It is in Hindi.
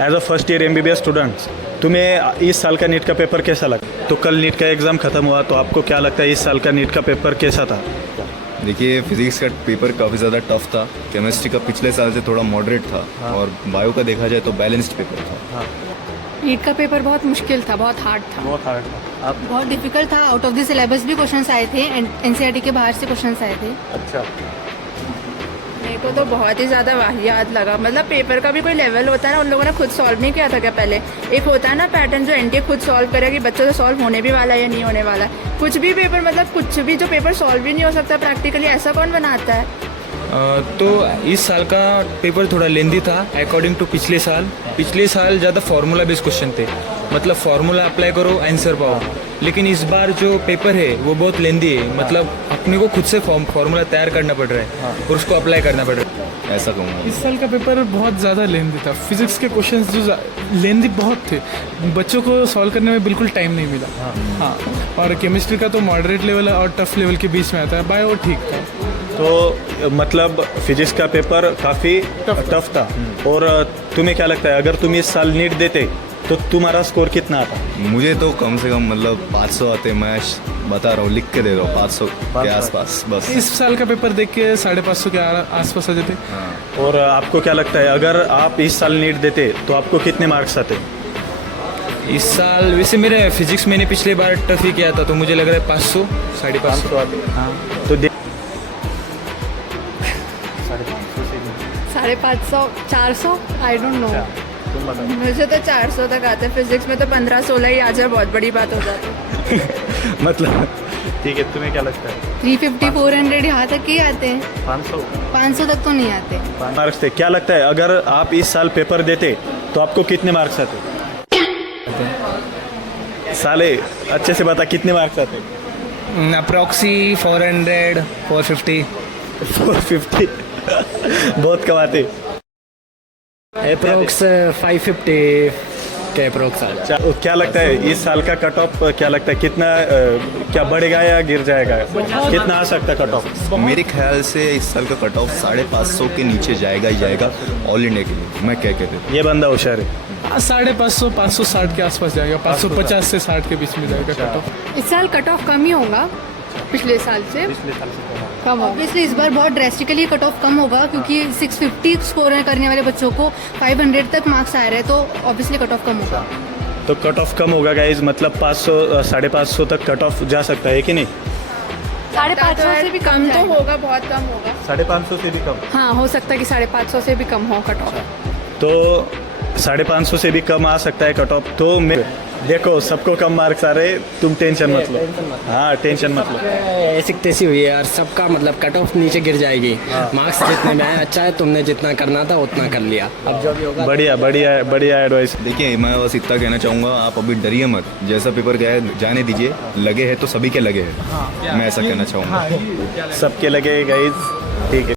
As a first year MBBS students, तुम्हें इस साल का नीट का पेपर कैसा लगा? तो कल नीट का एग्ज़ाम ख़त्म हुआ, तो आपको क्या लगता है इस साल का नीट का पेपर कैसा था? देखिए, फिजिक्स का पेपर काफ़ी ज़्यादा टफ था। केमिस्ट्री का पिछले साल से थोड़ा मॉडरेट था। और बायो का देखा जाए तो बैलेंस्ड पेपर था। नीट का पेपर बहुत मुश्किल था, बहुत हार्ड था। बहुत डिफिकल्ट था। आउट ऑफ द सिलेबस भी क्वेश्चंस आए थे, NCERT के बाहर से क्वेश्चंस आए थे। अच्छा, मेरे को तो बहुत ही ज़्यादा वाहियात लगा। मतलब पेपर का भी कोई लेवल होता है ना, उन लोगों ने खुद सॉल्व नहीं किया था क्या? पहले एक होता है ना पैटर्न जो NTA खुद सॉल्व करेगा कि बच्चों से सॉल्व होने भी वाला है या नहीं होने वाला है। कुछ भी पेपर, मतलब कुछ भी जो पेपर सॉल्व ही नहीं हो सकता प्रैक्टिकली, ऐसा कौन बनाता है? तो इस साल का पेपर थोड़ा लेंदी था अकॉर्डिंग टू पिछले साल। पिछले साल ज़्यादा फार्मूला बेस्ड क्वेश्चन थे, मतलब फार्मूला अप्लाई करो आंसर पाओ। लेकिन इस बार जो पेपर है वो बहुत लेंदी है, मतलब अपने को खुद से फार्मूला तैयार करना पड़ रहा है और उसको अप्लाई करना पड़ रहा है। ऐसा कहूँगा। इस साल का पेपर बहुत ज़्यादा लेंदी था। फिजिक्स के क्वेश्चंस जो लेंदी बहुत थे, बच्चों को सॉल्व करने में बिल्कुल टाइम नहीं मिला। हाँ, और केमिस्ट्री का तो मॉडरेट लेवल और टफ लेवल के बीच में आता है। बायो ठीक था। तो मतलब फिजिक्स का पेपर काफ़ी टफ था। और तुम्हें क्या लगता है, अगर तुम इस साल नीट देते तो तुम्हारा स्कोर कितना आता? मुझे तो कम से कम मतलब 500 आते। मैं बता रहा हूँ, लिख के दे रहा हूँ, 500 के आसपास बस। इस साल का पेपर देख के 550 के आसपास आ जाते। और आपको क्या लगता है, अगर आप इस साल नीट देते तो आपको कितने मार्क्स आते? इस साल वैसे मेरे फिजिक्स मैंने पिछले बार टफ ही किया था, तो मुझे लग रहा है 500 550 आते। हाँ, तो 550, 400, आई डोंट नो। मुझे तो 400 तक आते हैं। फिजिक्स में तो 15-16 ही आ जाए, बहुत बड़ी बात हो जाती है। मतलब ठीक है, तुम्हें क्या लगता है? 350, 400 यहाँ तक ही आते हैं। 500 500 तक तो नहीं आते। मार्क्स थे। क्या लगता है, अगर आप इस साल पेपर देते तो आपको कितने मार्क्स आते? साले अच्छे से बता, कितने मार्क्स आते? अप्रॉक्सी 400 450 450 बहुत कमाते। अप्रॉक्स 550 के अप्रॉक्स। क्या लगता है इस साल का कट ऑफ, क्या लगता है कितना क्या बढ़ेगा या गिर जाएगा? कितना आ सकता है कट ऑफ? मेरे ख्याल से इस साल का कट ऑफ 550 के नीचे जाएगा ही जाएगा ऑल इंडिया के लिए। मैं क्या कहते हैं, ये बंदा होशियार है। 550, 560 के आसपास जाएगा। 550 से 60 के बीच में जाएगा कट ऑफ। इस साल कट ऑफ कम ही होगा पिछले साल से। कम ऑब्वियसली इस बार बहुत ड्रेस्टिकली कट ऑफ कम होगा, क्योंकि 650 स्कोर करने वाले बच्चों को 500 तक मार्क्स आ रहे हैं, तो ऑब्वियसली कट ऑफ कम होगा। तो कट ऑफ कम होगा गाइज, मतलब 500 550 तक कट ऑफ जा सकता है कि नहीं? 550 से भी कम तो जाएगा। होगा, बहुत कम होगा। 550 से भी कम? हाँ, हो सकता है कि 550 से भी कम हो कट ऑफ। तो 550 से भी कम आ सकता है कट ऑफ। तो देखो, सबको कम मार्क्स आ रहे, तुम टेंशन मत लो। हाँ, टेंशन मत लो। ऐसी तैसी हुई है यार, सबका मतलब कट ऑफ नीचे गिर जाएगी। मार्क्स जितने में आए, अच्छा है तुमने जितना करना था उतना कर लिया। अब जो भी होगा। बढ़िया बढ़िया बढ़िया एडवाइस। देखिए मैं बस इतना कहना चाहूँगा, आप अभी डरिए मत। जैसा पेपर गया है जाने दीजिए। लगे हैं तो सभी के लगे हैं। मैं ऐसा कहना चाहूँगा। सबके लगे गाइज, ठीक है।